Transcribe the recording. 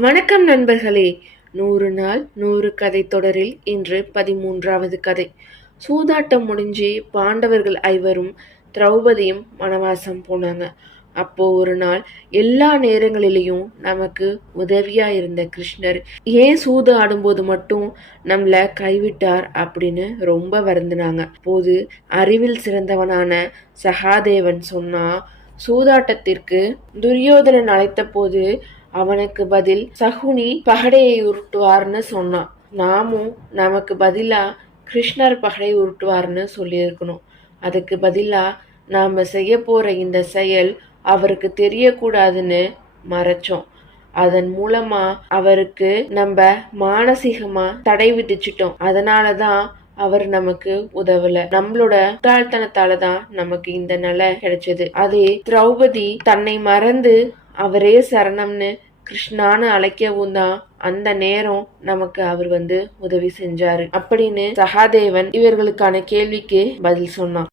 வணக்கம் நண்பர்களே. 100 நாள் 100 கதை தொடரில் இன்று 13வது கதை. சூதாட்டம் முடிஞ்சு பாண்டவர்கள் ஐவரும் திரௌபதியும் வனவாசம் போனாங்க. அப்போ ஒரு நாள் எல்லா நேரங்களிலையும் நமக்கு உதவியா இருந்த கிருஷ்ணர் ஏன் சூது ஆடும்போது மட்டும் நம்மள கைவிட்டார் அப்படின்னு ரொம்ப வருந்தினாங்க. போது அறிவில் சிறந்தவனான சகாதேவன் சொன்னா, சூதாட்டத்திற்கு துரியோதனன் அழைத்த போது அவனுக்கு பதில் சகுனி பகடையை உருட்டுவார்னு சொன்னான். நாமும் நமக்கு பதிலா கிருஷ்ணர் பகடை உருட்டுவார்னு சொல்லியிருக்கணும். அதுக்கு பதிலா நாம செய்ய போற இந்த செயல் அவருக்கு தெரியக்கூடாதுன்னு மறைச்சோம். அதன் மூலமா அவருக்கு நம்ம மானசீகமா தடை விதிச்சிட்டோம். அதனாலதான் அவர் நமக்கு உதவல. நம்மளோட முட்டாள்தனத்தாலதான் நமக்கு இந்த நிலை கிடைச்சது. அதே திரௌபதி தன்னை மறந்து அவரே சரணம்னு கிருஷ்ணான்னு அழைக்கவும் தான் அந்த நேரம் நமக்கு அவர் உதவி செஞ்சாரு அப்படின்னு சகாதேவன் இவர்களுக்கான கேள்விக்கு பதில் சொன்னான்.